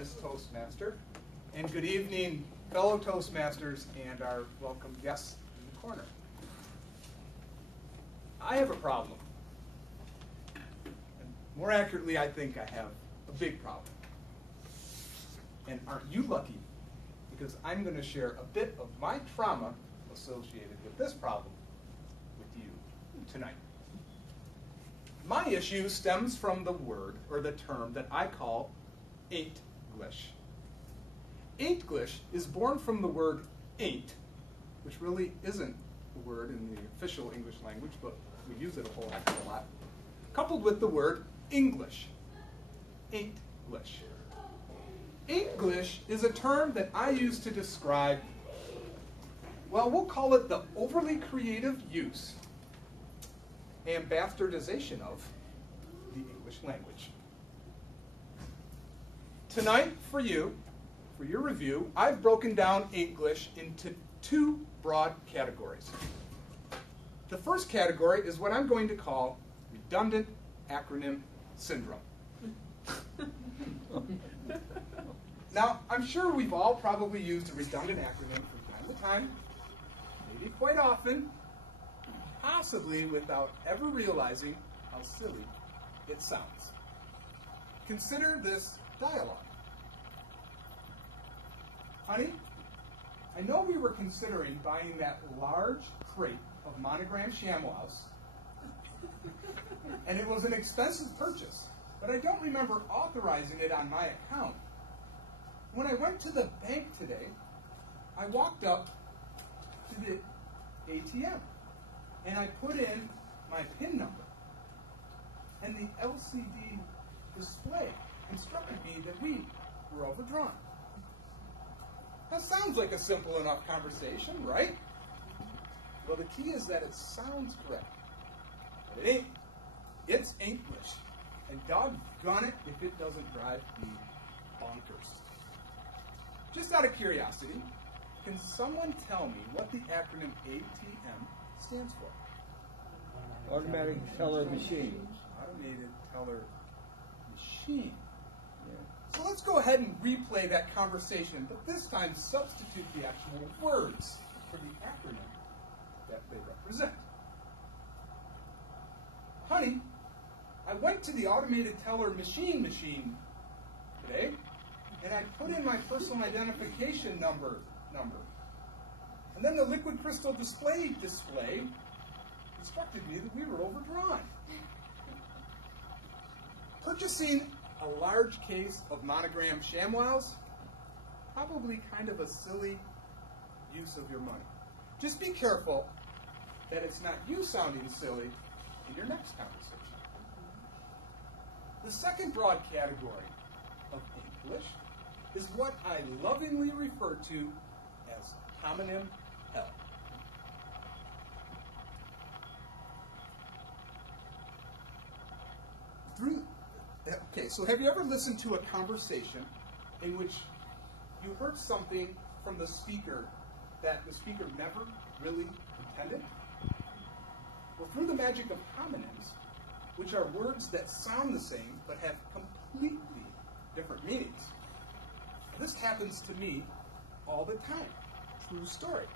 Miss Toastmaster. And good evening, fellow Toastmasters and our welcome guests in the corner. I have a problem. And more accurately, I think I have a big problem. And aren't you lucky? Because I'm going to share a bit of my trauma associated with this problem with you tonight. My issue stems from the word, or the term, that I call Ain't-Glish. Ain't-Glish is born from the word ain't, which really isn't a word in the official English language, but we use it a whole heck of a lot, coupled with the word English. Ain't-Glish. Ain't-Glish is a term that I use to describe, well, we'll call it the overly creative use and bastardization of the English language. Tonight, for your review, I've broken down Ain't-Glish into two broad categories. The first category is what I'm going to call redundant acronym syndrome. Now, I'm sure we've all probably used a redundant acronym from time to time, maybe quite often, possibly without ever realizing how silly it sounds. Consider this dialogue. Honey, I know we were considering buying that large crate of monogrammed ShamWows, and it was an expensive purchase, but I don't remember authorizing it on my account. When I went to the bank today, I walked up to the ATM, and I put in my PIN number, and the LCD display instructed me that we were overdrawn. That sounds like a simple enough conversation, right? Well, the key is that it sounds correct, but it ain't. It's Ain't-Glish, and doggone it if it doesn't drive me bonkers. Just out of curiosity, can someone tell me what the acronym ATM stands for? Automatic Teller Machine. Automated Teller Machine. Yeah. So let's go ahead and replay that conversation, but this time substitute the actual words for the acronym that they represent. Honey, I went to the Automated Teller Machine today, and I put in my personal identification number. And then the liquid crystal display instructed me that we were overdrawn. Purchasing a large case of monogrammed ShamWows, probably kind of a silly use of your money. Just be careful that it's not you sounding silly in your next conversation. The second broad category of English is what I lovingly refer to as homonym hell. Okay, so have you ever listened to a conversation in which you heard something from the speaker that the speaker never really intended? Well, through the magic of homonyms, which are words that sound the same but have completely different meanings, this happens to me all the time. True story.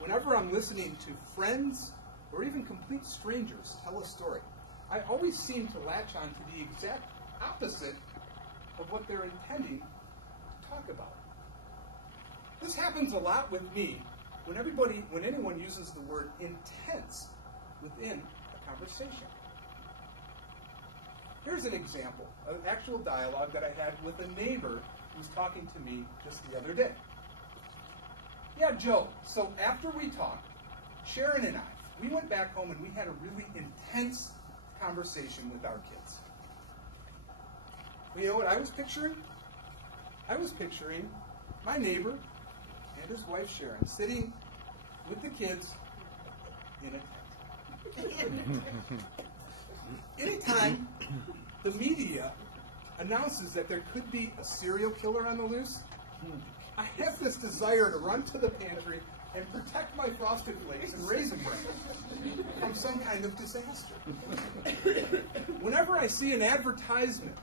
Whenever I'm listening to friends or even complete strangers tell a story, I always seem to latch on to the exact opposite of what they're intending to talk about. This happens a lot with me when anyone uses the word intense within a conversation. Here's an example of actual dialogue that I had with a neighbor who was talking to me just the other day. Yeah, Joe, so after we talked, Sharon and I, we went back home and we had a really intense conversation with our kids. You know what I was picturing? I was picturing my neighbor and his wife Sharon sitting with the kids in a tent. Anytime the media announces that there could be a serial killer on the loose, I have this desire to run to the pantry and protect my Frosted Flakes and Raisin Bran from some kind of disaster. Whenever I see an advertisement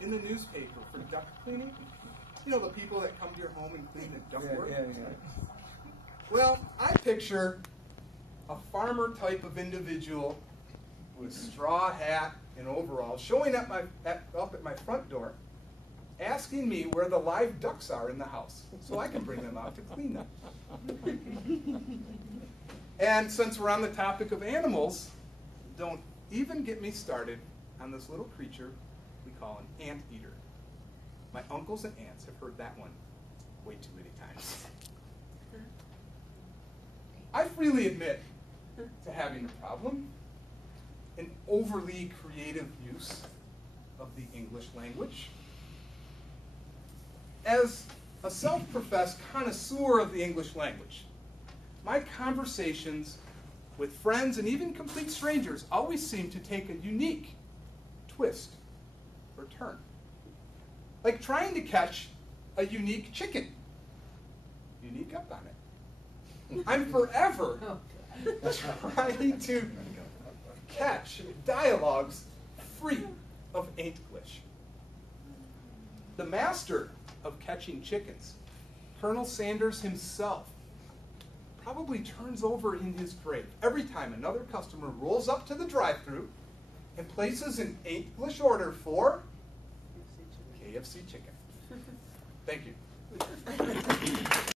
in the newspaper for duck cleaning? You know, the people that come to your home and clean the ductwork? Yeah. Well, I picture a farmer type of individual with straw hat and overalls showing up at my front door, asking me where the live ducks are in the house so I can bring them out to clean them. And since we're on the topic of animals, don't even get me started on this little creature we call an anteater. My uncles and aunts have heard that one way too many times. I freely admit to having a problem, an overly creative use of the English language. As a self-professed connoisseur of the English language, my conversations with friends and even complete strangers always seem to take a unique twist or turn. Like trying to catch a unique chicken. Unique up on it. I'm forever trying to catch dialogues free of Ain't-Glish. The master of catching chickens, Colonel Sanders himself, probably turns over in his grave every time another customer rolls up to the drive-thru and places an Ain't-Glish order for KFC chicken. Thank you.